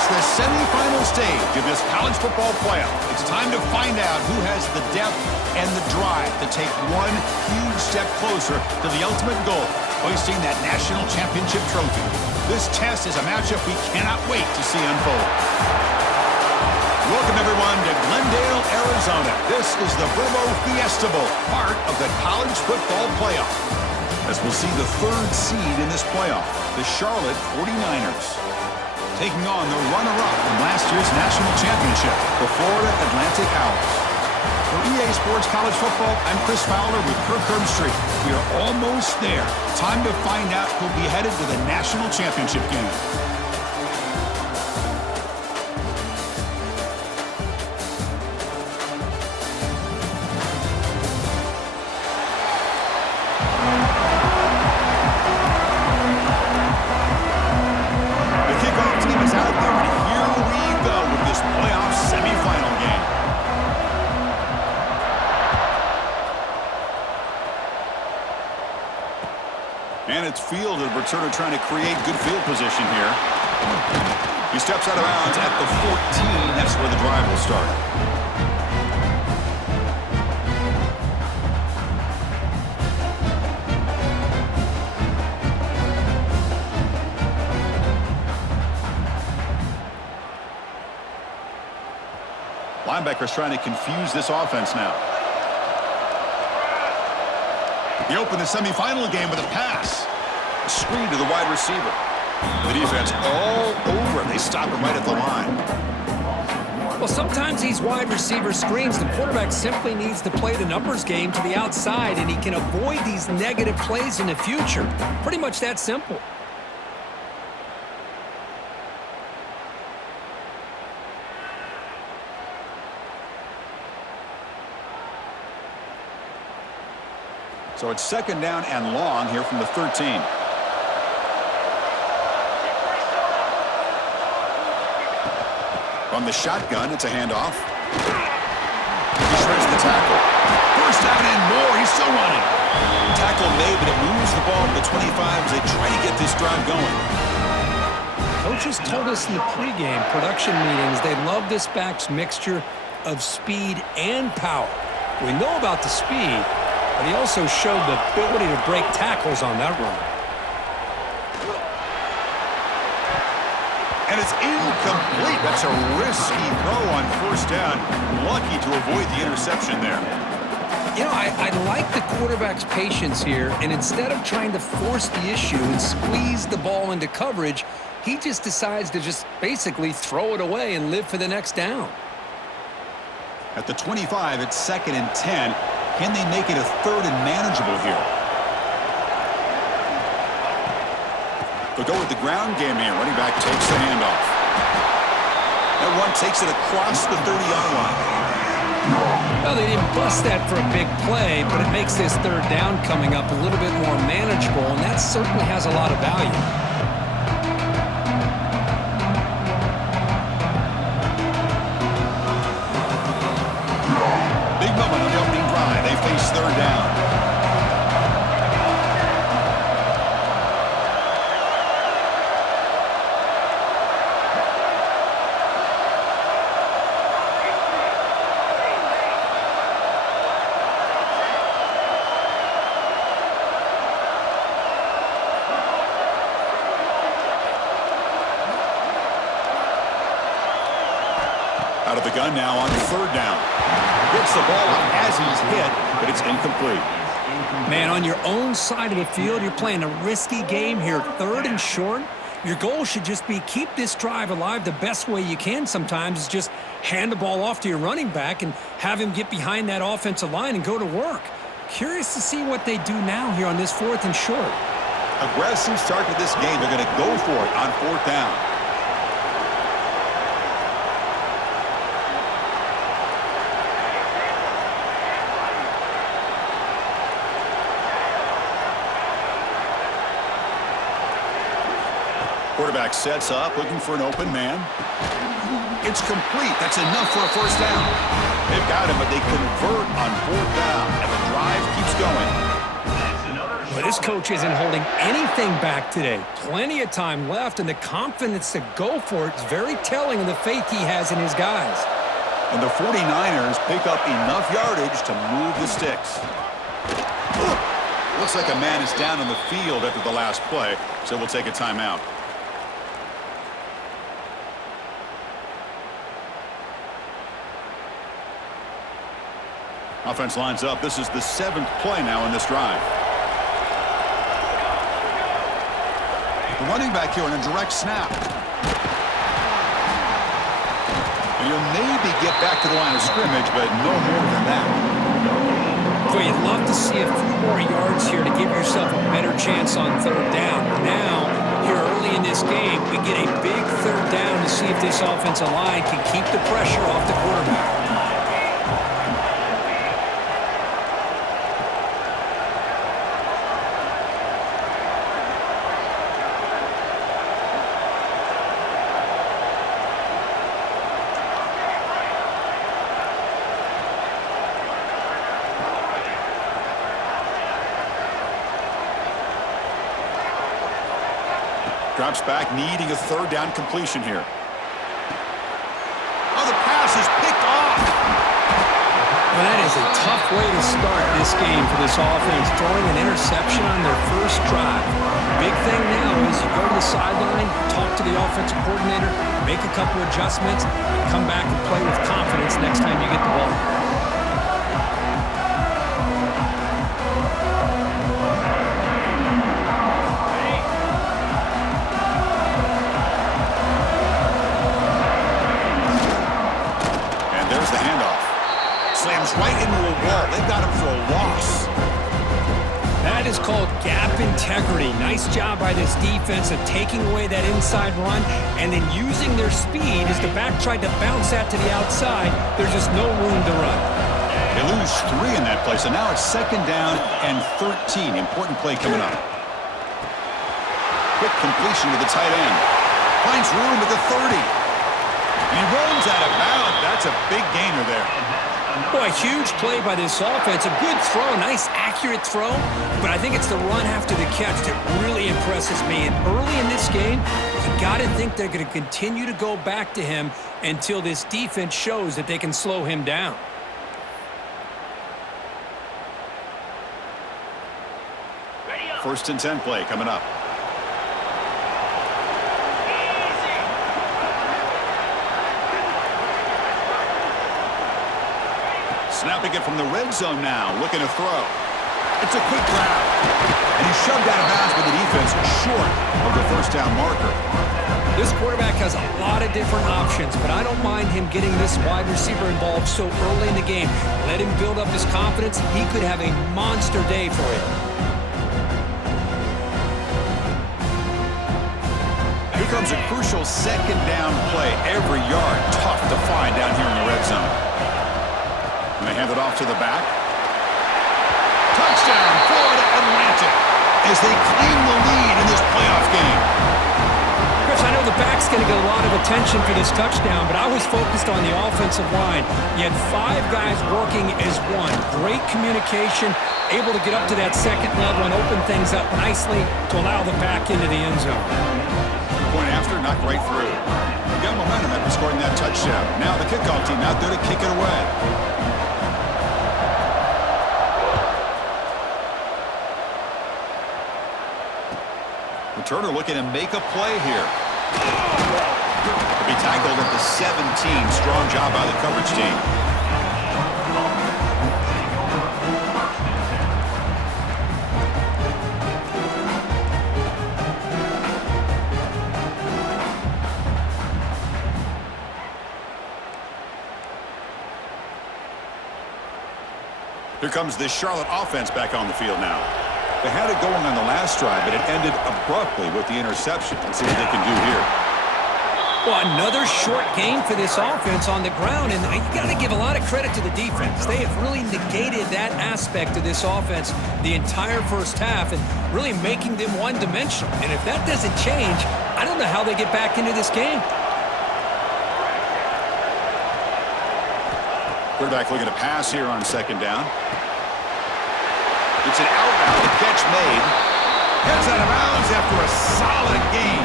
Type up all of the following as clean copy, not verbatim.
It's the semifinal stage of this college football playoff. It's time to find out who has the depth and the drive to take one huge step closer to the ultimate goal, hoisting that national championship trophy. This test is a matchup we cannot wait to see unfold. Welcome, everyone, to Glendale, Arizona. This is the Verbo Fiesta Bowl, part of the college football playoff. As we'll see the third seed in this playoff, the Charlotte 49ers, taking on the runner-up from last year's national championship, the Florida Atlantic Owls. For EA Sports College Football, I'm Chris Fowler with Kirk Herbstreit. We are almost there. Time to find out who'll be headed to the national championship game. And it's fielded. Returner trying to create good field position here. He steps out of bounds at the 14. That's where the drive will start. Linebackers trying to confuse this offense now. He opened the semifinal game with a pass. A screen to the wide receiver. The defense all over him. They stop him right at the line. Well, sometimes these wide receiver screens, the quarterback simply needs to play the numbers game to the outside, and he can avoid these negative plays in the future. Pretty much that simple. So it's second down and long here from the 13. From the shotgun, it's a handoff. He shreds the tackle. First down and more. He's still running. Tackle made, but it moves the ball to the 25 as they try to get this drive going. Coaches told us in the pregame production meetings they love this back's mixture of speed and power. We know about the speed, but he also showed the ability to break tackles on that run. And it's incomplete. That's a risky throw on first down. Lucky to avoid the interception there. You know, I like the quarterback's patience here, and instead of trying to force the issue and squeeze the ball into coverage, he just decides to just basically throw it away and live for the next down. At the 25, it's second and 10. Can they make it a third and manageable here? They'll go with the ground game here. Running back takes the handoff. That one takes it across the 30-yard line. Well, they didn't bust that for a big play, but it makes this third down coming up a little bit more manageable, and that certainly has a lot of value. Big moment on the opening drive. They face third down. Out of the gun now on third down. Gets the ball up as he's hit, but it's incomplete. Man, on your own side of the field, you're playing a risky game here. Third and short. Your goal should just be keep this drive alive the best way you can sometimes is just hand the ball off to your running back and have him get behind that offensive line and go to work. Curious to see what they do now here on this fourth and short. Aggressive start to this game. They're going to go for it on fourth down. Quarterback sets up, looking for an open man. It's complete. That's enough for a first down. They've got him, but they convert on fourth down, and the drive keeps going. Well, Well, this coach isn't holding anything back today. Plenty of time left, and the confidence to go for it is very telling of the faith he has in his guys. And the 49ers pick up enough yardage to move the sticks. Looks like a man is down on the field after the last play, so we'll take a timeout. Offense lines up. This is the 7th play now in this drive. The running back here on a direct snap. And he'll maybe get back to the line of scrimmage, but no more than that. Boy, you'd love to see a few more yards here to give yourself a better chance on 3rd down. Now, here early in this game, we get a big 3rd down to see if this offensive line can keep the pressure off the quarterback. Drops back, needing a 3rd down completion here. Oh, the pass is picked off. Well, that is a tough way to start this game for this offense, throwing an interception on their first drive. Big thing now is you go to the sideline, talk to the offensive coordinator, make a couple adjustments, and come back and play with confidence next time you get the ball. The handoff. Slams right into a wall. They've got him for a loss. That is called gap integrity. Nice job by this defense of taking away that inside run and then using their speed as the back tried to bounce that to the outside. There's just no room to run. They lose 3 in that play, so now it's 2nd down and 13. Important play coming up. Quick completion to the tight end. Finds room at the 30. He runs out of bounds. That's a big gainer there. Boy, huge play by this offense. A good throw, nice accurate throw, but I think it's the run after the catch that really impresses me. And early in this game, you got to think they're going to continue to go back to him until this defense shows that they can slow him down. First and 10 play coming up. Snapping it from the red zone now, looking to throw. It's a quick grab. And he's shoved out of bounds by the defense short of the 1st down marker. This quarterback has a lot of different options, but I don't mind him getting this wide receiver involved so early in the game. Let him build up his confidence. He could have a monster day for you. Here comes a crucial 2nd down play. Every yard tough to find down here in the red zone. And they hand it off to the back. Touchdown, Florida Atlantic, as they claim the lead in this playoff game. Chris, I know the back's going to get a lot of attention for this touchdown, but I was focused on the offensive line. You had 5 guys working as one. Great communication, able to get up to that 2nd level and open things up nicely to allow the back into the end zone. Point after, knocked right through. We got momentum after scoring that touchdown. Now the kickoff team out there to kick it away. Returner looking to make a play here. He'll be tackled at the 17. Strong job by the coverage team. Here comes this Charlotte offense back on the field now. They had it going on the last drive, but it ended abruptly with the interception. Let's see what they can do here. Well, another short game for this offense on the ground, and you got to give a lot of credit to the defense. They have really negated that aspect of this offense the entire first half and really making them one-dimensional. And if that doesn't change, I don't know how they get back into this game. Quarterback looking to pass here on 2nd down. It's an out route, a catch made. Heads out of bounds after a solid gain.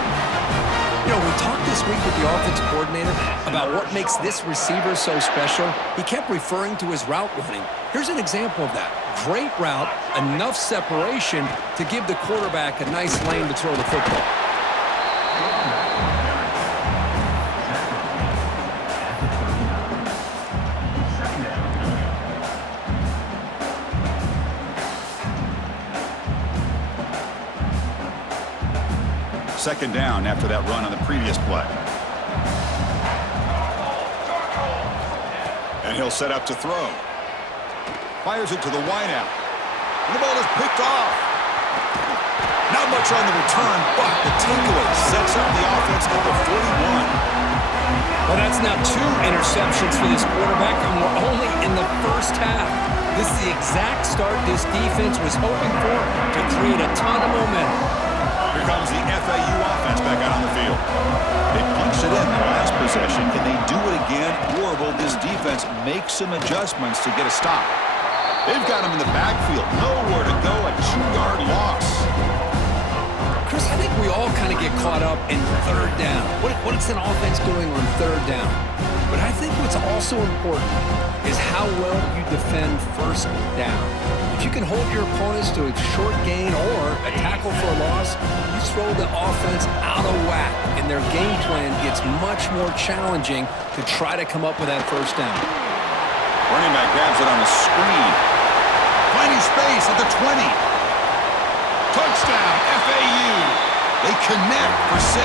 You know, we talked this week with the offensive coordinator about what makes this receiver so special. He kept referring to his route running. Here's an example of that. Great route, enough separation to give the quarterback a nice lane to throw the football. Second down after that run on the previous play. And he'll set up to throw. Fires it to the wideout. And the ball is picked off. Not much on the return, but the takeaway sets up the offense at the 41. Well, that's now 2 interceptions for this quarterback, and we're only in the first half. This is the exact start this defense was hoping for to create a ton of momentum. Here comes the FAU offense back out on the field. They punched it in the last possession. Can they do it again, or will this defense make some adjustments to get a stop? They've got him in the backfield. Nowhere to go, a 2-yard loss. Chris, I think we all kind of get caught up in third down. What's an offense doing on third down? But I think what's also important is how well you defend first down. If you can hold your opponents to a short gain or a tackle for a loss, you throw the offense out of whack, and their game plan gets much more challenging to try to come up with that first down. Running back grabs it on the screen. Finding space at the 20. Touchdown, FAU. They connect for 6.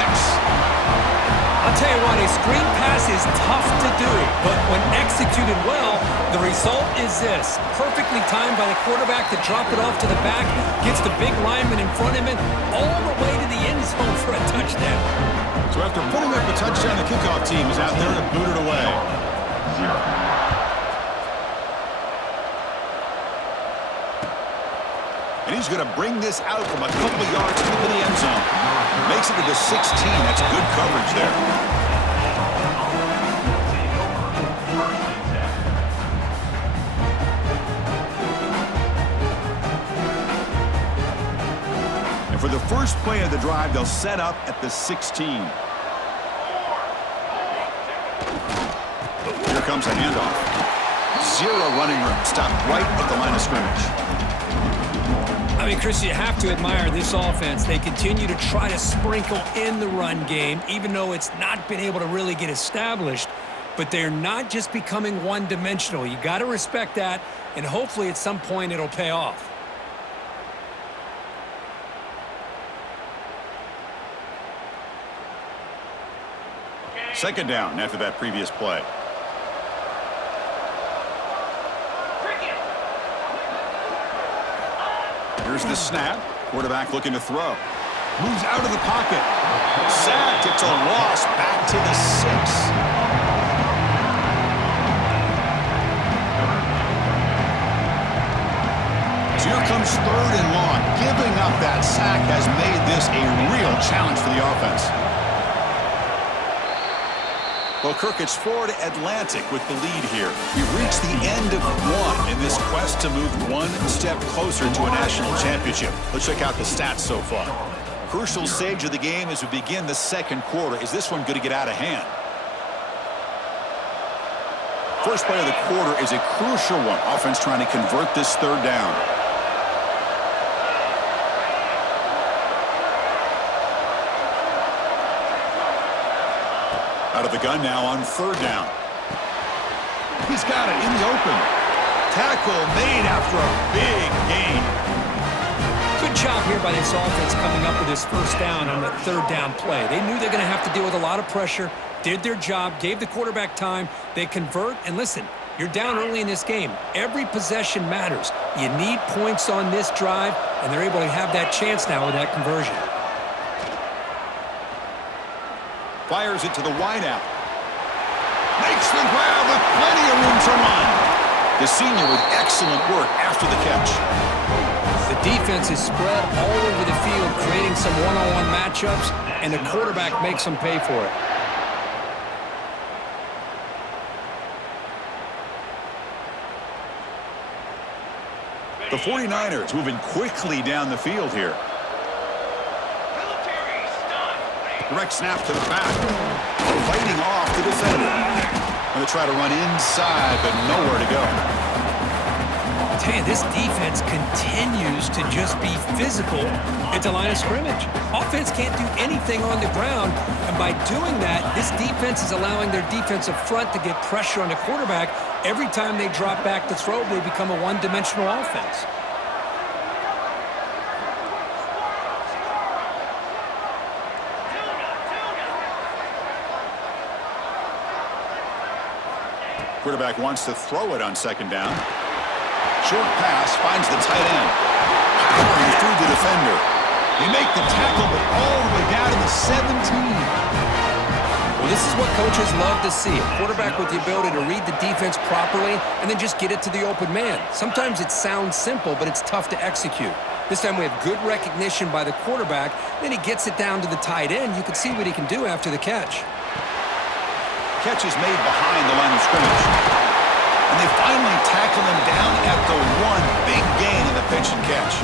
I'll tell you what, a screen pass is tough to do, but when executed well, the result is this. Perfectly timed by the quarterback to drop it off to the back, gets the big lineman in front of him, all the way to the end zone for a touchdown. So after putting up a touchdown, the kickoff team is out there to boot it away. And he's going to bring this out from a couple of yards into the end zone. Makes it to the 16. That's good coverage there. And for the first play of the drive, they'll set up at the 16. Here comes a handoff. 0 running room. Stopped right at the line of scrimmage. I mean, Chris, you have to admire this offense. They continue to try to sprinkle in the run game, even though it's not been able to really get established. But they're not just becoming one-dimensional. You got to respect that, and hopefully at some point it'll pay off. Second down after that previous play. Here's the snap. Quarterback looking to throw. Moves out of the pocket. Sacked. It's a loss. Back to the 6. So here comes 3rd and long. Giving up that sack has made this a real challenge for the offense. Well, Kirk, it's Florida Atlantic with the lead here. We've reached the end of 1 in this quest to move 1 step closer to a national championship. Let's check out the stats so far. Crucial stage of the game as we begin the second quarter. Is this one going to get out of hand? First play of the quarter is a crucial one. Offense trying to convert this 3rd down. Out of the gun now on 3rd down. He's got it in the open. Tackle made after a big gain. Good job here by this offense coming up with this first down on the 3rd down play. They knew they're going to have to deal with a lot of pressure, did their job, gave the quarterback time. They convert, and listen, you're down early in this game. Every possession matters. You need points on this drive, and they're able to have that chance now with that conversion. Fires it to the wideout. Makes the grab with plenty of room to run. The senior with excellent work after the catch. The defense is spread all over the field, creating some one-on-one matchups, and the quarterback makes them pay for it. The 49ers moving quickly down the field here. Direct snap to the back. Fighting off the defender. Going to try to run inside, but nowhere to go. Tell you, this defense continues to just be physical at the line of scrimmage. Offense can't do anything on the ground, and by doing that, this defense is allowing their defensive front to get pressure on the quarterback. Every time they drop back to throw, they become a one-dimensional offense. Quarterback wants to throw it on second down. Short pass finds the tight end. Powering through the defender. They make the tackle, but all the way down to the 17. Well, this is what coaches love to see. A quarterback with the ability to read the defense properly and then just get it to the open man. Sometimes it sounds simple, but it's tough to execute. This time we have good recognition by the quarterback. Then he gets it down to the tight end. You can see what he can do after the catch. Catch is made behind the line of scrimmage. And they finally tackle him down at the one. Big gain in the pitch and catch.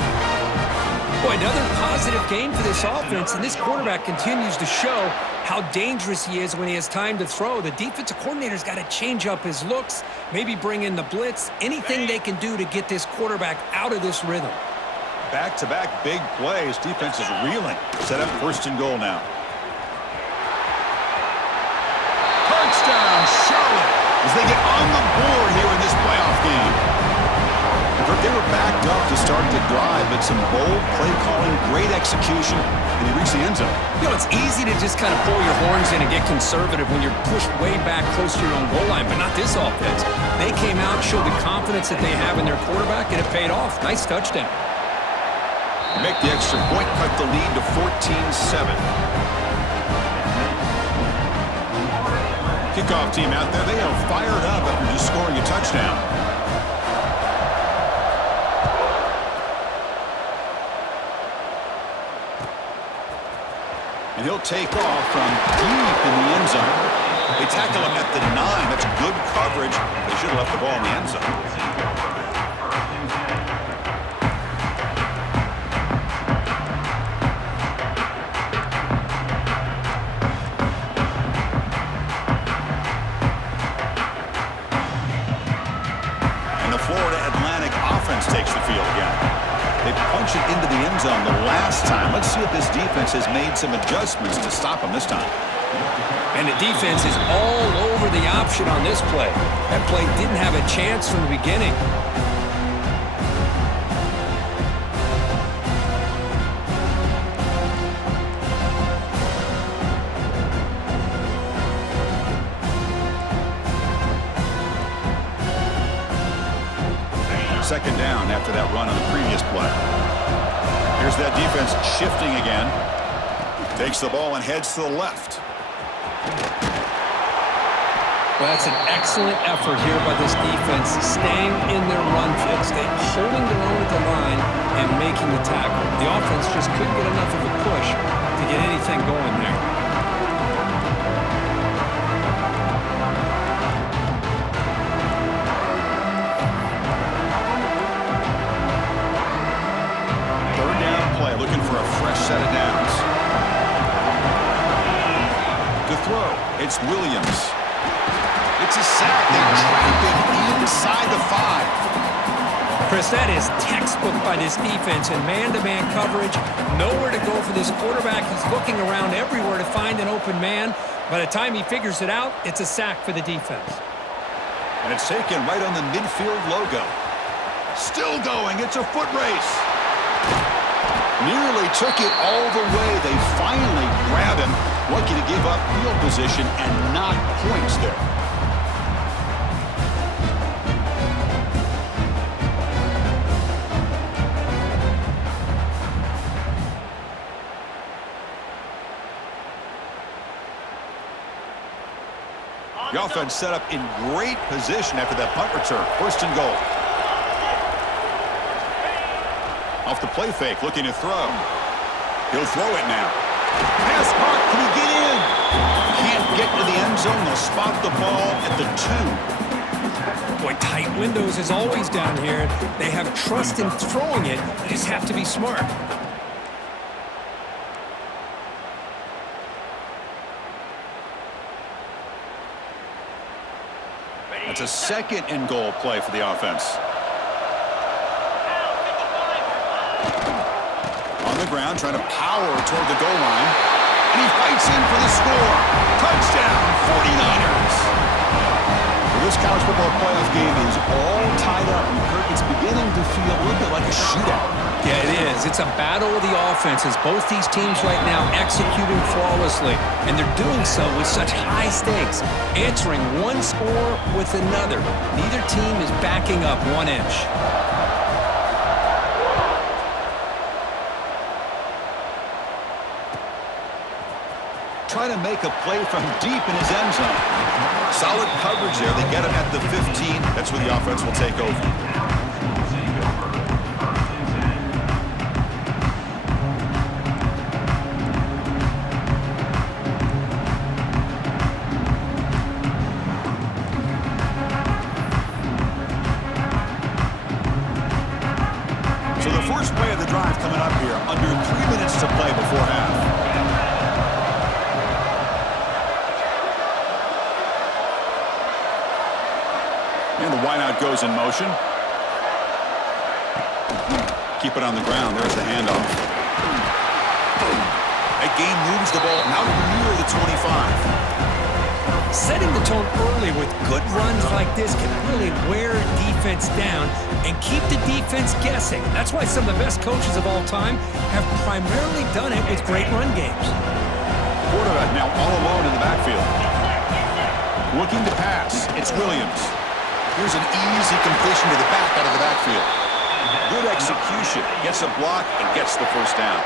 Boy, another positive game for this offense, and this quarterback continues to show how dangerous he is when he has time to throw. The defensive coordinator's got to change up his looks, maybe bring in the blitz, anything they can do to get this quarterback out of this rhythm. Back-to-back big plays. Defense is reeling. Set up first and goal now. Touchdown, Charlotte, as they get on the board here in this playoff game. They were backed up to start the drive, but some bold play calling, great execution, and he reached the end zone. You know, it's easy to just kind of pull your horns in and get conservative when you're pushed way back close to your own goal line, but not this offense. They came out, showed the confidence that they have in their quarterback, and it paid off. Nice touchdown. Make the extra point, cut the lead to 14-7. Kickoff team out there, they are fired up after just scoring a touchdown. And he'll take off from deep in the end zone. They tackle him at the 9. That's good coverage. They should have left the ball in the end zone. And the Florida Atlantic offense takes the field again. They punch it into the end zone the last time. Let's see if this defense has made some adjustments to stop them this time. And the defense is all over the option on this play. That play didn't have a chance from the beginning. Second down after that run on the previous play. Here's that defense shifting again. Takes the ball and heads to the left. Well, that's an excellent effort here by this defense, staying in their run fits, holding their own at the line and making the tackle. The offense just couldn't get enough of a push to get anything going there. Looking for a fresh set of downs. To throw, it's Williams. It's a sack. They trap it inside the 5. Chris, that is textbook by this defense in man-to-man coverage. Nowhere to go for this quarterback. He's looking around everywhere to find an open man. By the time he figures it out, it's a sack for the defense. And it's taken right on the midfield logo. Still going. It's a foot race. Nearly took it all the way. They finally grab him. Lucky to give up field position and not points there. The offense set up in great position after that punt return. First and goal. Off the play fake, looking to throw. He'll throw it now. Pass caught. Can he get in? Can't get to the end zone. They'll spot the ball at the 2. Boy, tight windows is always down here. They have trust in throwing it. You just have to be smart. It's a second and goal play for the offense. On the ground, trying to power toward the goal line. And he fights in for the score. Touchdown, 49ers. Well, this college football playoff game is all tied up. And Kirk, it's beginning to feel a little bit like a shootout. Yeah, it is. It's a battle of the offenses. Both these teams right now executing flawlessly, and they're doing so with such high stakes, answering one score with another. Neither team is backing up 1 inch. Trying to make a play from deep in his end zone. Solid coverage there. They get him at the 15. That's where the offense will take over. So the first play of the drive coming up here. Under 3 minutes to play before half. And the wideout goes in motion. Keep it on the ground. There's the handoff. That gain moves the ball out near the 25. Setting the tone early with good runs like this can really wear defense down and keep the defense guessing. That's why some of the best coaches of all time have primarily done it with great run games. Quarterback now all alone in the backfield. Looking to pass. It's Williams. Here's an easy completion to the back out of the backfield. Good execution. Gets a block and gets the first down.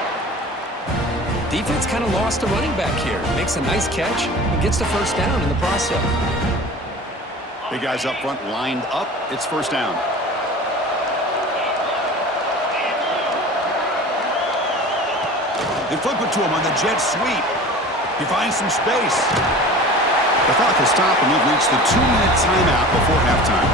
Defense kind of lost a running back here. Makes a nice catch and gets the first down in the process. Big guys up front lined up. It's first down. They flip it to him on the jet sweep. He finds some space. The clock has stopped, and we've reached the 2-minute timeout before halftime.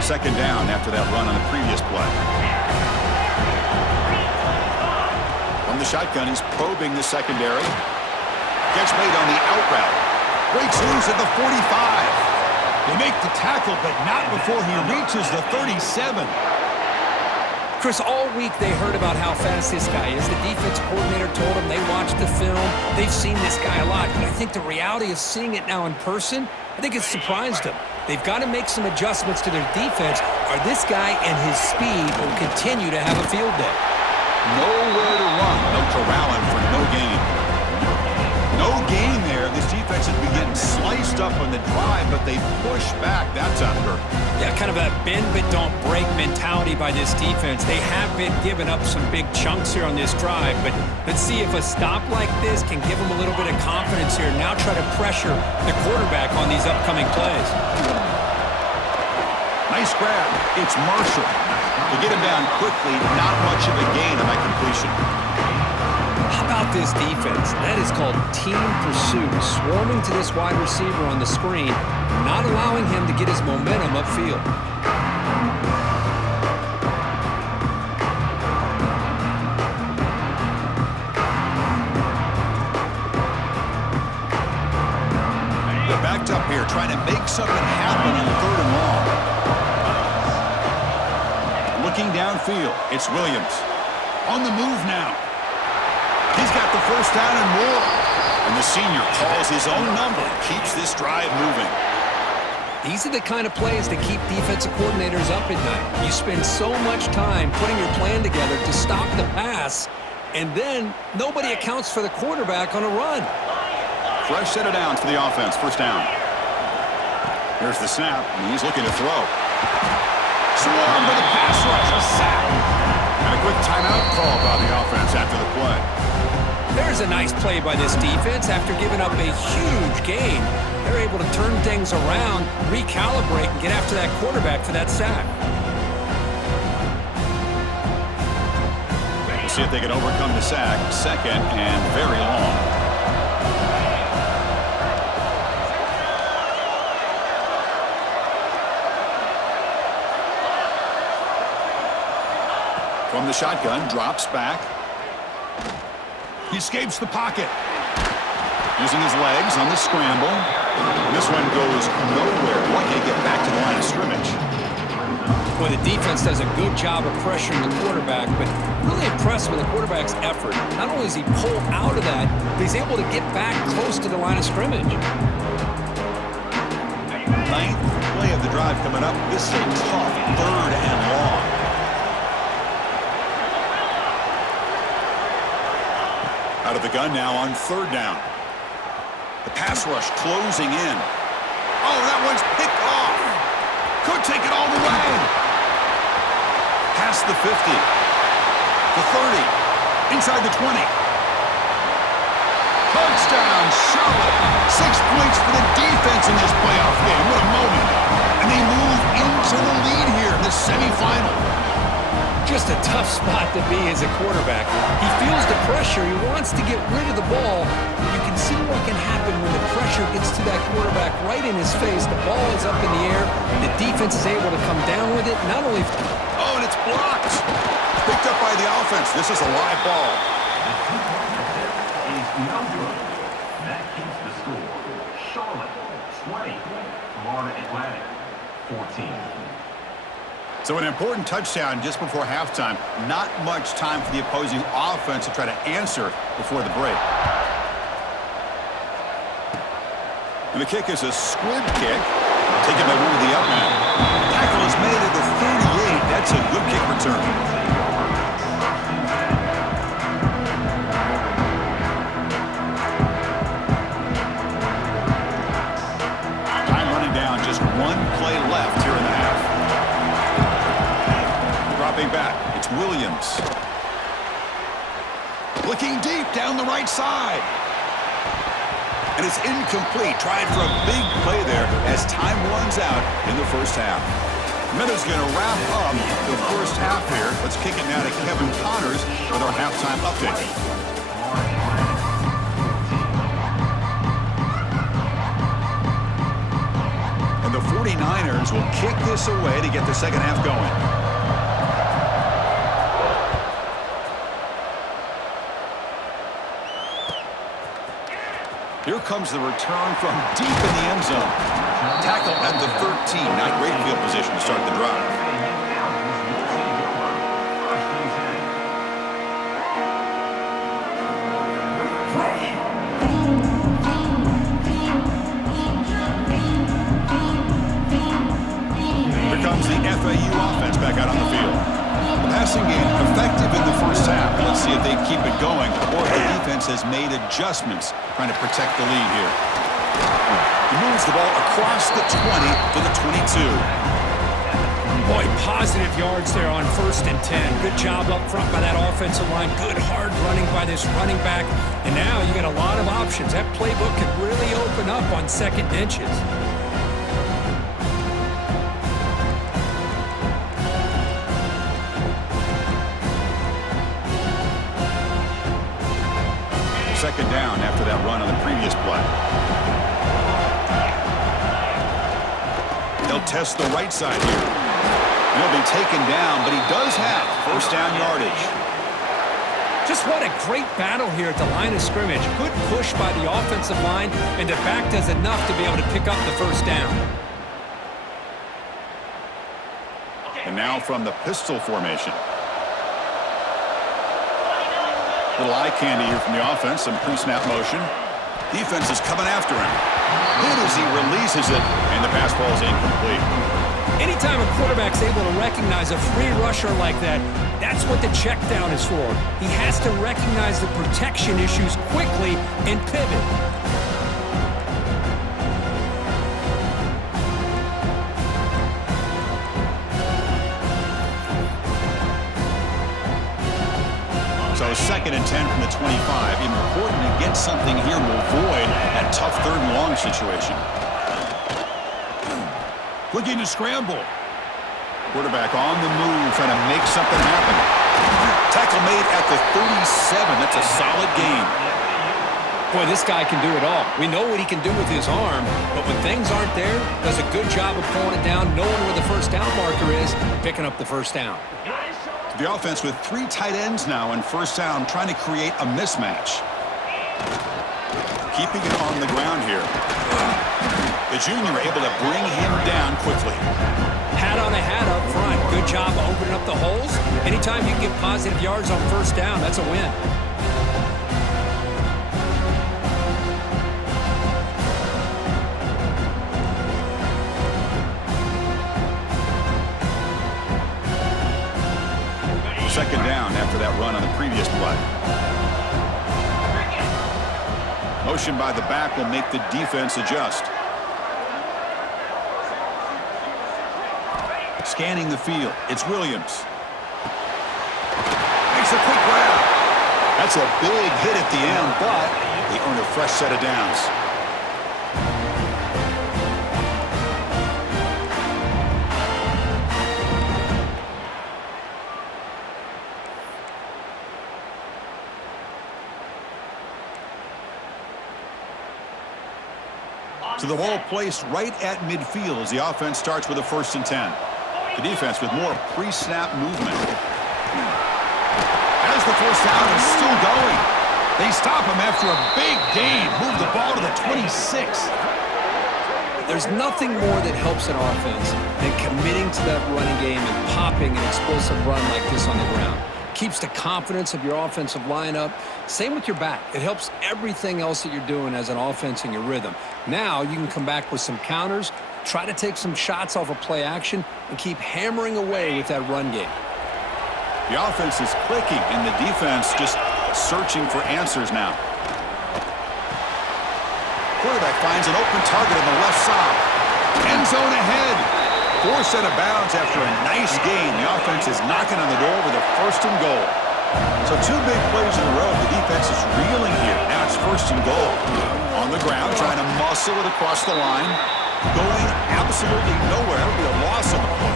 Second down after that run on the previous play. From the shotgun, he's probing the secondary. Catch made on the out route. Breaks loose at the 45. They make the tackle, but not before he reaches the 37. Chris, all week they heard about how fast this guy is. The defense coordinator told them they watched the film. They've seen this guy a lot, but I think the reality of seeing it now in person, I think it's surprised them. They've got to make some adjustments to their defense, or this guy and his speed will continue to have a field day. Nowhere to run. No corralling for no gain. No gain there. This defense has been getting sliced up on the drive, but they push back. That's under. Yeah, kind of a bend but don't break mentality by this defense. They have been giving up some big chunks here on this drive, but let's see if a stop like this can give them a little bit of confidence here. Now try to pressure the quarterback on these upcoming plays. Nice grab. It's Marshall. To get him down quickly, not much of a gain on that completion. How about this defense? That is called team pursuit. Swarming to this wide receiver on the screen, not allowing him to get his momentum upfield. They're backed up here, trying to make something happen on 3rd and long. Looking downfield, it's Williams. On the move now. He's got the first down and more. And the senior calls his own number and keeps this drive moving. These are the kind of plays that keep defensive coordinators up at night. You spend so much time putting your plan together to stop the pass, and then nobody accounts for the quarterback on a run. Fresh set of downs for the offense. First down. Here's the snap, and he's looking to throw. Swarm for the pass rush. A sack. And a quick timeout call by the offense after the play. There's a nice play by this defense. After giving up a huge gain, they're able to turn things around, recalibrate, and get after that quarterback for that sack. See if they can overcome the sack. Second and very long. From the shotgun, drops back. He escapes the pocket. Using his legs on the scramble. This one goes nowhere. Why can't he get back to the line of scrimmage? Well, the defense does a good job of pressuring the quarterback, but really impressed with the quarterback's effort. Not only does he pull out of that, but he's able to get back close to the line of scrimmage. Ninth play of the drive coming up. This is a tough third and long. Out of the gun now on third down. The pass rush closing in. Oh, that one's picked off. Could take it all the way. Past the 50. The 30. Inside the 20. Touchdown, Charlotte. 6 points for the defense in this playoff game. What a moment. And they move into the lead here in the semifinal. Just a tough spot to be as a quarterback. He feels the pressure. He wants to get rid of the ball. You can see what can happen when the pressure gets to that quarterback right in his face. The ball is up in the air. The defense is able to come down with it. Not only... Oh, and it's blocked. Picked up by the offense. This is a live ball. That keeps the score. Charlotte, 20. Florida Atlantic, 14. So an important touchdown just before halftime. Not much time for the opposing offense to try to answer before the break. And the kick is a squib kick. Taken by one of the up men. Tackle is made at the 38. That's a good kick return. Time running down. Just one play left here in the half. Dropping back. It's Williams. Looking deep down the right side. And it's incomplete. Trying for a big play there as time runs out in the first half. Meadows going to wrap up the first half here. Let's kick it now to Kevin Connors with our halftime update. And the 49ers will kick this away to get the second half going. Here comes the return from deep in the end zone. Tackle at the 13. Not great field position to start the drive. Here comes the FAU offense back out on the field. The passing game effective in the first half. Let's see if they keep it going or if the defense has made adjustments trying to protect the lead here. He moves the ball across the 20 to the 22. Boy, positive yards there on 1st and 10. Good job up front by that offensive line. Good hard running by this running back. And now you got a lot of options. That playbook could really open up on second and inches. Second down after that run on the previous play. They'll test the right side here. He'll be taken down, but he does have first down yardage. Just what a great battle here at the line of scrimmage. Good push by the offensive line, and the back does enough to be able to pick up the first down. And now from the pistol formation. Little eye candy here from the offense, some pre-snap motion. Defense is coming after him. Hit as he releases it, and the pass ball is incomplete. Anytime a quarterback's able to recognize a free rusher like that, that's what the check down is for. He has to recognize the protection issues quickly and pivot. So 2nd and 10 from the 25. Important to get something here to avoid that tough 3rd and long situation. Looking to scramble. Quarterback on the move, trying to make something happen. Tackle made at the 37. That's a solid gain. Boy, this guy can do it all. We know what he can do with his arm, but when things aren't there, does a good job of pulling it down, knowing where the first down marker is, picking up the first down. The offense with 3 tight ends now on first down, trying to create a mismatch. Keeping it on the ground here. The junior able to bring him down quickly. Hat on a hat up front. Good job of opening up the holes. Anytime you can get positive yards on first down, that's a win. Second down after that run on the previous play. Motion by the back will make the defense adjust. Scanning the field. It's Williams. Makes a quick grab. That's a big hit at the end, but they earn a fresh set of downs. So the ball placed right at midfield as the offense starts with a 1st and 10. The defense with more pre-snap movement. As the first down is still going. They stop him after a big gain. Move the ball to the 26. There's nothing more that helps an offense than committing to that running game and popping an explosive run like this on the ground. Keeps the confidence of your offensive lineup. Same with your back. It helps everything else that you're doing as an offense in your rhythm. Now you can come back with some counters, try to take some shots off of play action, and keep hammering away with that run game. The offense is clicking, and the defense just searching for answers now. Quarterback finds an open target on the left side. End zone ahead. Forced out of bounds after a nice gain. The offense is knocking on the door with a 1st and goal. So 2 big plays in a row. The defense is reeling here. Now it's 1st and goal. On the ground, trying to muscle it across the line. Going absolutely nowhere. It'll be a loss on the play.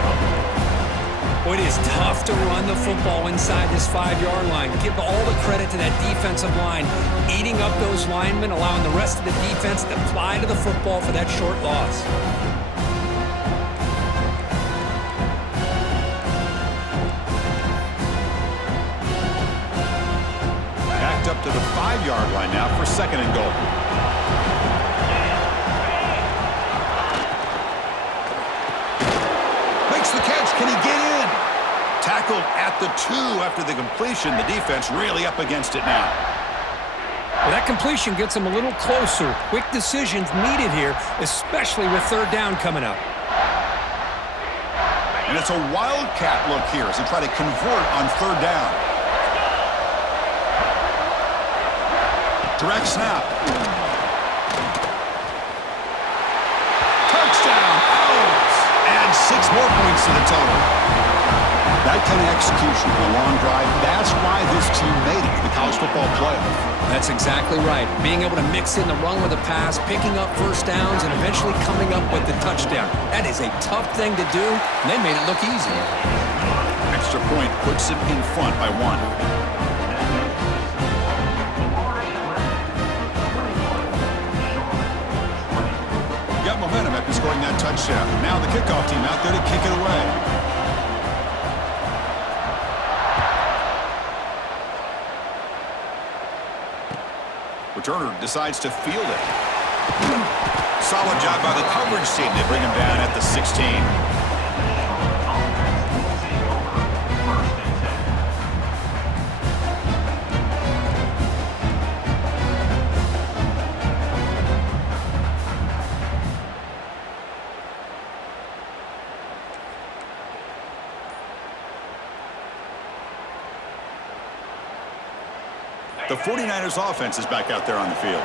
Boy, it is tough to run the football inside this 5-yard line. Give all the credit to that defensive line, eating up those linemen, allowing the rest of the defense to fly to the football for that short loss. Backed up to the 5-yard line now for 2nd and goal. Makes the catch. Can he get in? Tackled at the 2 after the completion. The defense really up against it now. Well, that completion gets them a little closer. Quick decisions needed here, especially with 3rd down coming up. And it's a wildcat look here as they try to convert on 3rd down. Direct snap. Touchdown. Out. And 6 more points to the total. That kind of execution on a long drive, that's why this team made it to the college football playoff. That's exactly right. Being able to mix in the run with a pass, picking up first downs, and eventually coming up with the touchdown. That is a tough thing to do, and they made it look easy. Extra point puts them in front by 1. Got momentum after scoring that touchdown. Now the kickoff team out there to kick it away. Returner decides to field it. Solid job by the coverage team. They bring him down at the 16. The 49ers offense is back out there on the field.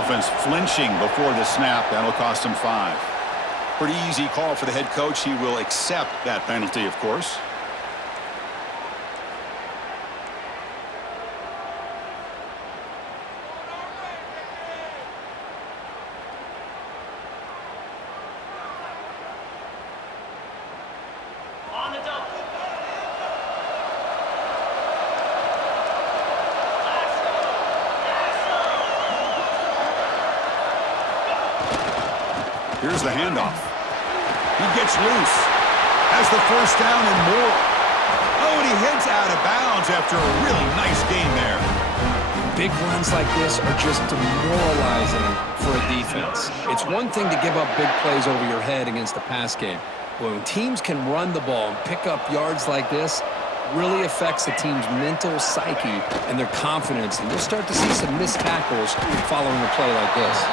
Offense flinching before the snap. That'll cost him 5. Pretty easy call for the head coach. He will accept that penalty, of course. Here's the handoff. He gets loose. Has the first down and more. Oh, and he heads out of bounds after a really nice gain there. Big runs like this are just demoralizing for a defense. It's one thing to give up big plays over your head against the pass game. But when teams can run the ball and pick up yards like this, really affects the team's mental psyche and their confidence. And you'll start to see some missed tackles following a play like this.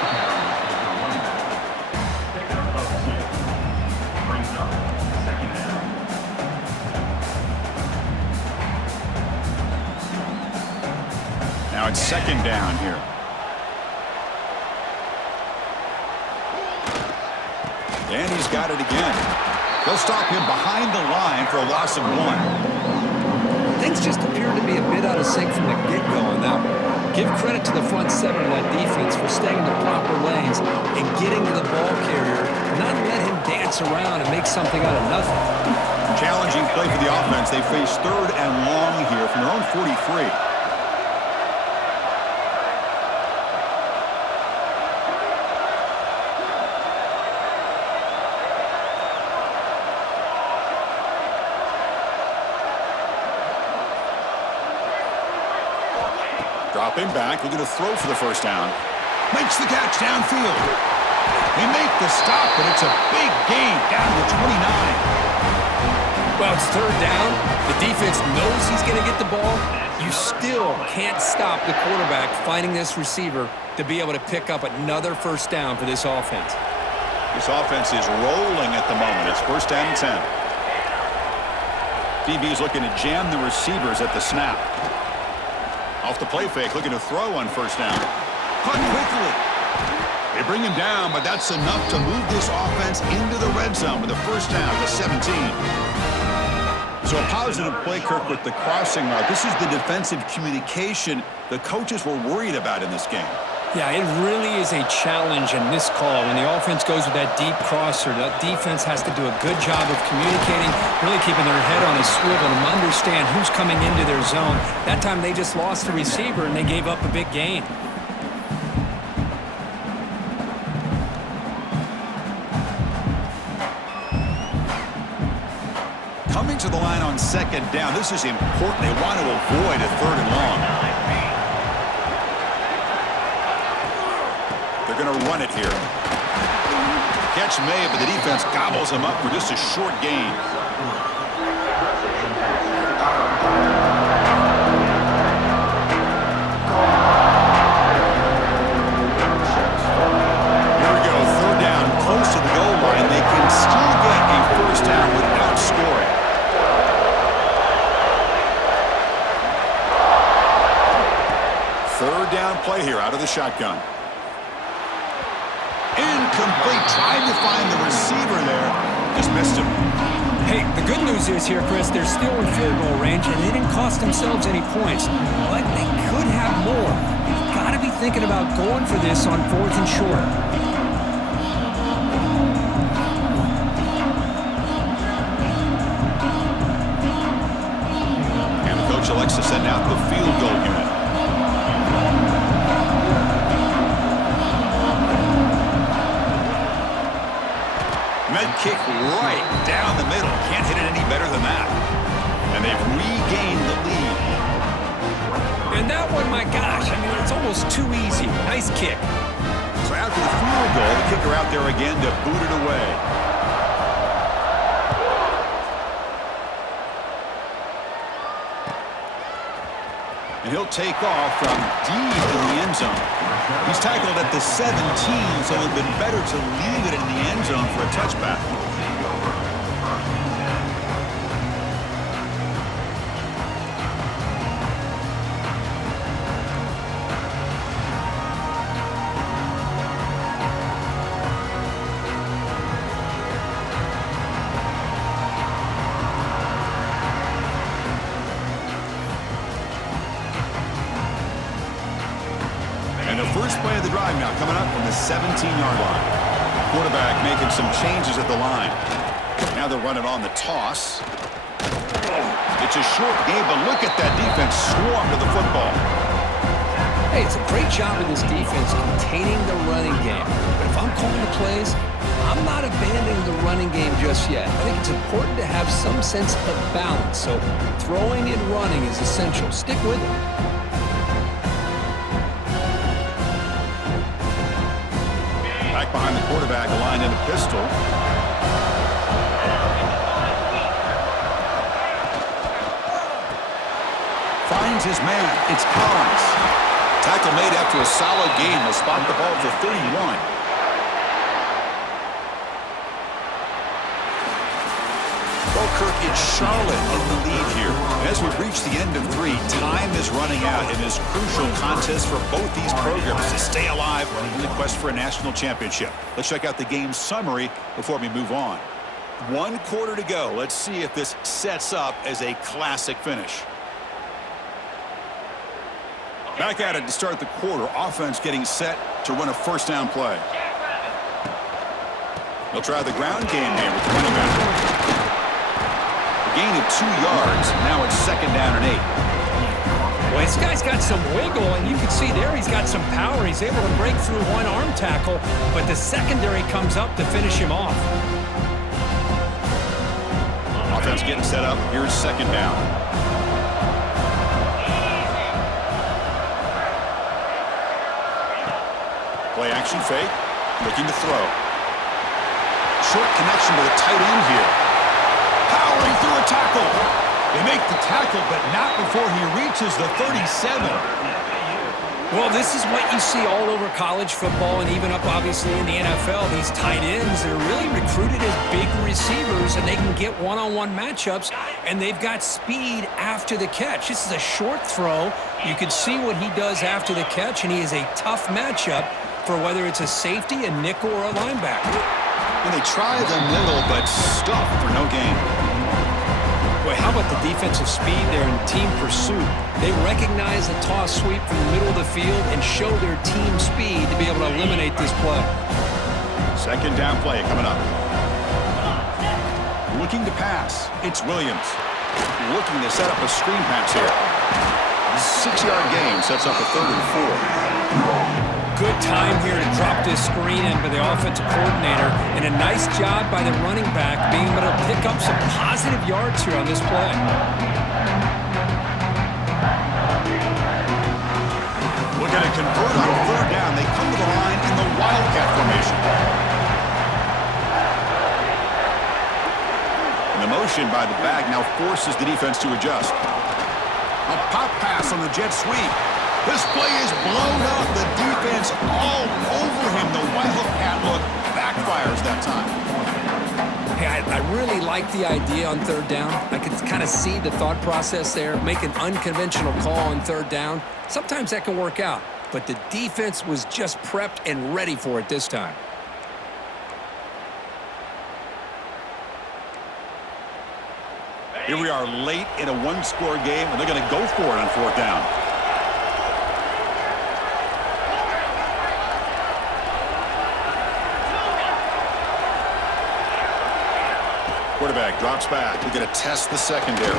Now it's second down here. And he's got it again. They'll stop him behind the line for a loss of 1. Things just appear to be a bit out of sync from the get-go on that one. Give credit to the front seven of that defense for staying in the proper lanes and getting to the ball carrier, not let him dance around and make something out of nothing. Challenging play for the offense. They face 3rd and long here from their own 43. Dropping back, looking to throw for the first down. Makes the catch downfield. They make the stop, but it's a big gain down to the 29. Well, it's 3rd down. The defense knows he's going to get the ball. You still can't stop the quarterback finding this receiver to be able to pick up another first down for this offense. This offense is rolling at the moment. It's 1st down and 10. DB is looking to jam the receivers at the snap. Off the play fake, looking to throw on first down. Caught quickly. They bring him down, but that's enough to move this offense into the red zone with a first down to 17. So a positive play, Kirk, with the crossing route. This is the defensive communication the coaches were worried about in this game. Yeah, it really is a challenge in this call. When the offense goes with that deep crosser, that defense has to do a good job of communicating, really keeping their head on a swivel and understand who's coming into their zone. That time they just lost the receiver and they gave up a big gain. Coming to the line on second down, this is important. They want to avoid a 3rd and long. They're going to run it here. Catch made, but the defense gobbles him up for just a short gain. Here we go, 3rd down, close to the goal line. They can still get a first down without scoring. Third down play here out of the shotgun. Incomplete. Tried to find the receiver there. Just missed him. Hey, the good news is here, Chris, they're still in field goal range, and they didn't cost themselves any points. But they could have more. You've got to be thinking about going for this on 4th and short. And the coach elects to send out the field goal unit. Med kick right down the middle. Can't hit it any better than that. And they've regained the lead. And that one, my gosh, I mean, it's almost too easy. Nice kick. So after the field goal, the kicker out there again to boot it away. And he'll take off from deep in the end zone. He's tackled at the 17, so it would have been better to leave it in the end zone for a touchback. And the first play of the drive now coming up from the 17-yard line. Quarterback making some changes at the line. Now they're running on the toss. It's a short game, but look at that defense swarm to the football. Hey, it's a great job of this defense containing the running game. But if I'm calling the plays, I'm not abandoning the running game just yet. I think it's important to have some sense of balance, so throwing and running is essential. Stick with it. Back behind the quarterback, aligned in a pistol. Finds his man. It's Collins. Tackle made after a solid gain. Will spot the ball for 31. Well, Kirk, it's Charlotte in the lead here. As we reach the end of 3, time is running out in this crucial contest for both these programs to stay alive in the quest for a national championship. Let's check out the game summary before we move on. 1 quarter to go. Let's see if this sets up as a classic finish. Back at it to start the quarter. Offense getting set to run a first down play. They'll try the ground game here with the running back. Gain of 2 yards. Now it's 2nd down and 8. Well, this guy's got some wiggle, and you can see there he's got some power. He's able to break through one arm tackle, but the secondary comes up to finish him off. Offense getting set up. Here's 2nd down. Play action fake. Looking to throw. Short connection to the tight end here. Powering through a tackle. They make the tackle, but not before he reaches the 37. Well, this is what you see all over college football and even up, obviously, in the NFL. These tight ends that are really recruited as big receivers, and they can get one-on-one matchups, and they've got speed after the catch. This is a short throw. You can see what he does after the catch, and he is a tough matchup for whether it's a safety, a nickel, or a linebacker. And they try the middle, but stuff for no gain. Boy, how about the defensive speed there in team pursuit? They recognize the toss sweep from the middle of the field and show their team speed to be able to eliminate this play. 2nd down play coming up. Looking to pass. It's Williams. Looking to set up a screen pass here. 6-yard gain sets up a 3rd and 4. Good time here to drop this screen in by the offensive coordinator, and a nice job by the running back being able to pick up some positive yards here on this play. Looking to convert on 3rd down. They come to the line in the Wildcat formation. And the motion by the back now forces the defense to adjust. A pop pass on the jet sweep. This play is blown up. The defense all over him. The Wildcat look backfires that time. Hey, I really like the idea on 3rd down. I can kind of see the thought process there. Make an unconventional call on 3rd down. Sometimes that can work out, but the defense was just prepped and ready for it this time. Here we are late in a 1-score game, and they're going to go for it on 4th down. Quarterback drops back. We're going to test the secondary. Oh,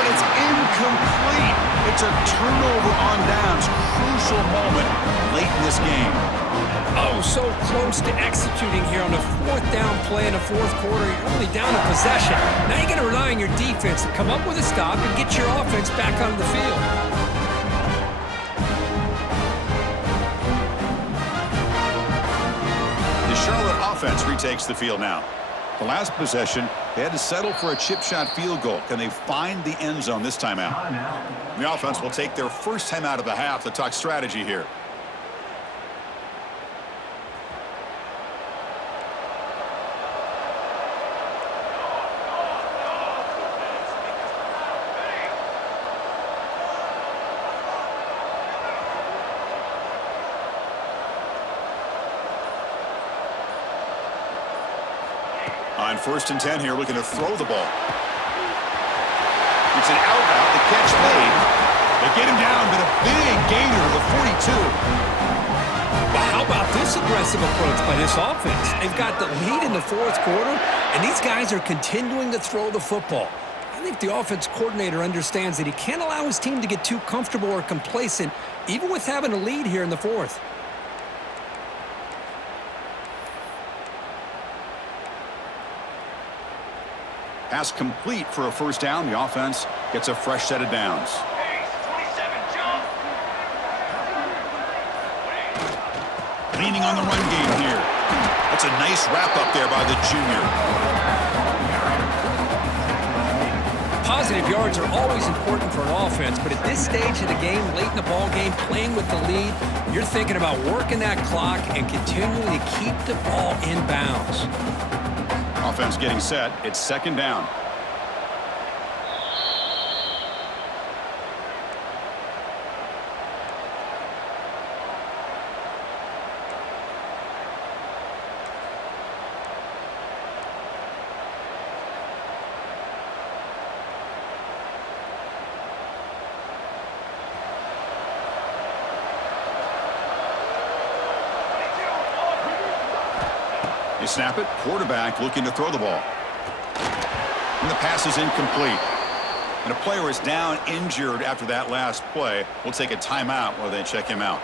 and it's incomplete. It's a turnover on downs. Crucial moment late in this game. Oh, so close to executing here on the 4th down play in the 4th quarter. You're only down a possession. Now you got to rely on your defense to come up with a stop and get your offense back on the field. The Charlotte offense retakes the field now. The last possession, they had to settle for a chip shot field goal. Can they find the end zone this time out? The offense will take their first time out of the half to talk strategy here. On 1st and 10 here, looking to throw the ball. It's an out route. The catch made. They get him down, but a big gainer to the 42. But how about this aggressive approach by this offense? They've got the lead in the 4th quarter, and these guys are continuing to throw the football. I think the offense coordinator understands that he can't allow his team to get too comfortable or complacent, even with having a lead here in the 4th. Pass complete for a first down. The offense gets a fresh set of downs. Leaning on the run game here. That's a nice wrap up there by the junior. Positive yards are always important for an offense, but at this stage of the game, late in the ball game, playing with the lead, you're thinking about working that clock and continuing to keep the ball in bounds. Offense getting set. It's second down. They snap it. Quarterback looking to throw the ball. And the pass is incomplete. And a player is down injured after that last play. We'll take a timeout while they check him out.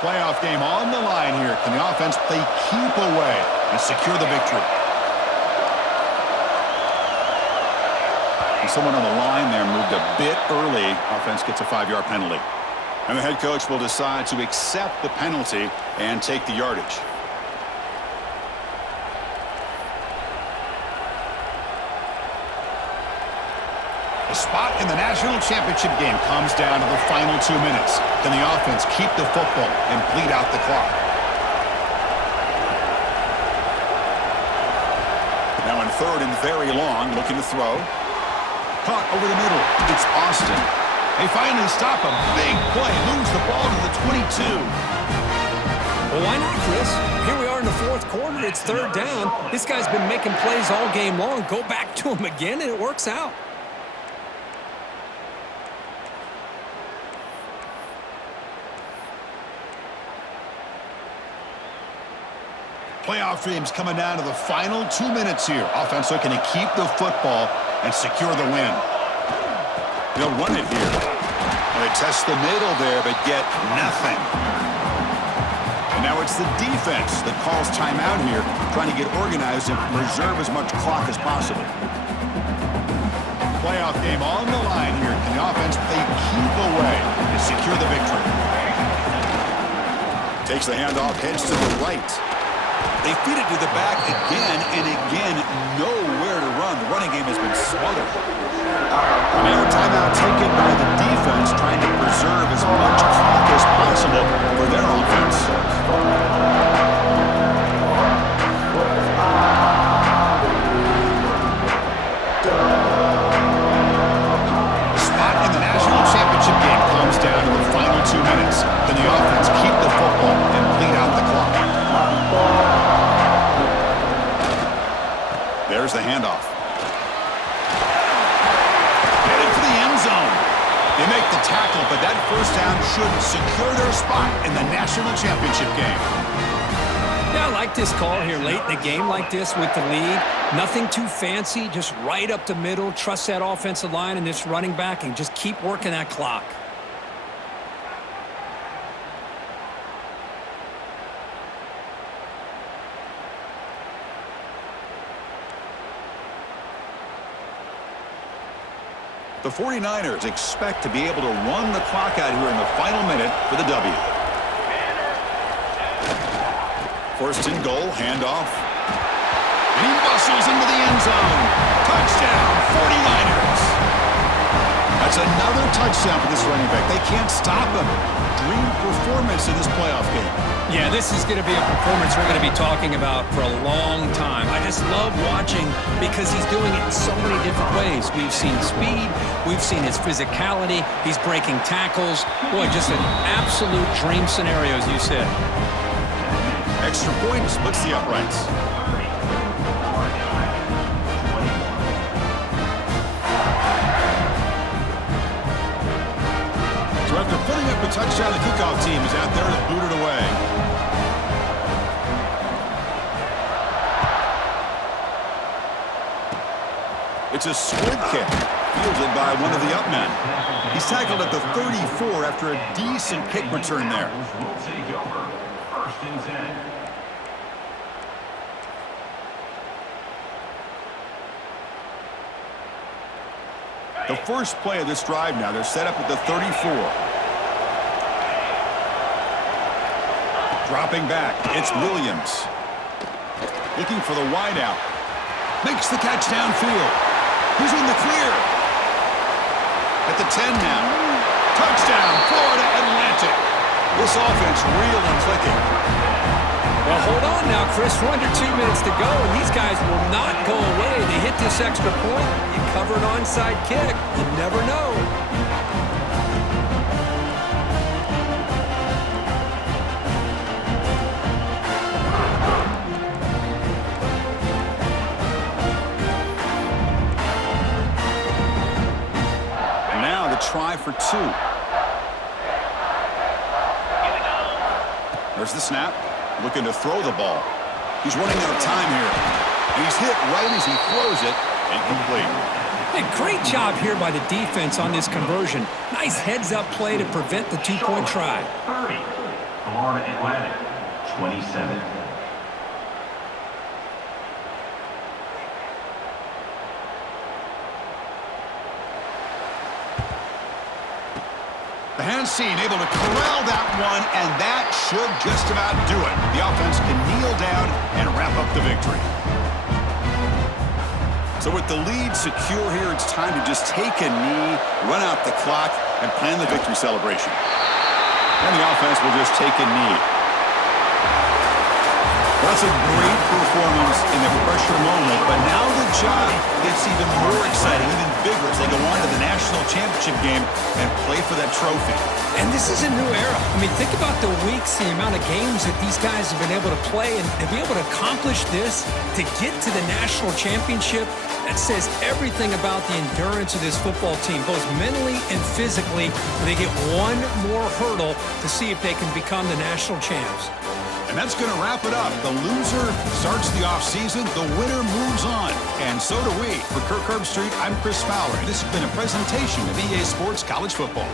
Playoff game on the line here. Can the offense play keep away and secure the victory? And someone on the line there moved a bit early. Offense gets a 5-yard penalty. And the head coach will decide to accept the penalty and take the yardage. The spot in the national championship game comes down to the final 2 minutes. Can the offense keep the football and bleed out the clock? Now in third and very long, looking to throw. Caught over the middle. It's Austin. They finally stop him. Big play. Lose the ball to the 22. Well, why not, Chris? Here we are in the fourth quarter. It's third down. This guy's been making plays all game long. Go back to him again, and it works out. Playoff dreams coming down to the final 2 minutes here. Offense looking to keep the football and secure the win. They'll run it here. And they test the middle there, but get nothing. And now it's the defense that calls timeout here, trying to get organized and preserve as much clock as possible. Playoff game on the line here. Can the offense play keep away and secure the victory? Takes the handoff, heads to the right. They feed it to the back again and again. Nowhere to run. The running game has been smothered. And now a timeout taken by the defense, trying to preserve as much clock as possible for their offense. The spot in the national championship game comes down to the final 2 minutes. Can the offense keep the football and bleed out the clock? There's the handoff. Headed for the end zone. They make the tackle, but that first down should secure their spot in the national championship game. Yeah, I like this call here late in the game like this with the lead. Nothing too fancy, just right up the middle. Trust that offensive line and this running back and just keep working that clock. The 49ers expect to be able to run the clock out here in the final minute for the W. First and goal, handoff. And he bustles into the end zone. Touchdown, 49ers. That's another touchdown for this running back. They can't stop him. Dream performance in this playoff game. Yeah, this is going to be a performance we're going to be talking about for a long time. I just love watching because he's doing it in so many different ways. We've seen speed. We've seen his physicality. He's breaking tackles. Boy, just an absolute dream scenario, as you said. Extra point splits the uprights. So after putting up a touchdown, the kickoff team is out there to boot it away. It's a squib kick, fielded by one of the up men. He's tackled at the 34 after a decent kick return there. Will take over. First and 10. The first play of this drive now, they're set up at the 34. Dropping back, it's Williams. Looking for the wideout. Makes the catch downfield. He's in the clear. At the 10 now. Touchdown, Florida Atlantic. This offense real and clicking. Well, hold on now, Chris. We're under 2 minutes to go, and these guys will not go away. They hit this extra point. You cover an onside kick. You never know. Now the try for 2. There's the snap. Looking to throw the ball. He's running out of time here. And he's hit right as he throws it. Incomplete. Hey, great job here by the defense on this conversion. Nice heads-up play to prevent the two-point try. 30. Florida Atlantic, 27. The hand scene able to corral that one, and that should just about do it. The offense can kneel down and wrap up the victory. So with the lead secure here, it's time to just take a knee, run out the clock, and plan the victory celebration. And the offense will just take a knee. That's a great performance in the pressure moment, but now the job gets even more exciting, even bigger as they go on to the national championship game and play for that trophy. And this is a new era. I mean, think about the weeks, the amount of games that these guys have been able to play, and to be able to accomplish this, to get to the national championship, that says everything about the endurance of this football team, both mentally and physically. They get one more hurdle to see if they can become the national champs. And that's going to wrap it up. The loser starts the offseason. The winner moves on. And so do we. For Kirk Herbstreit, I'm Chris Fowler. This has been a presentation of EA Sports College Football.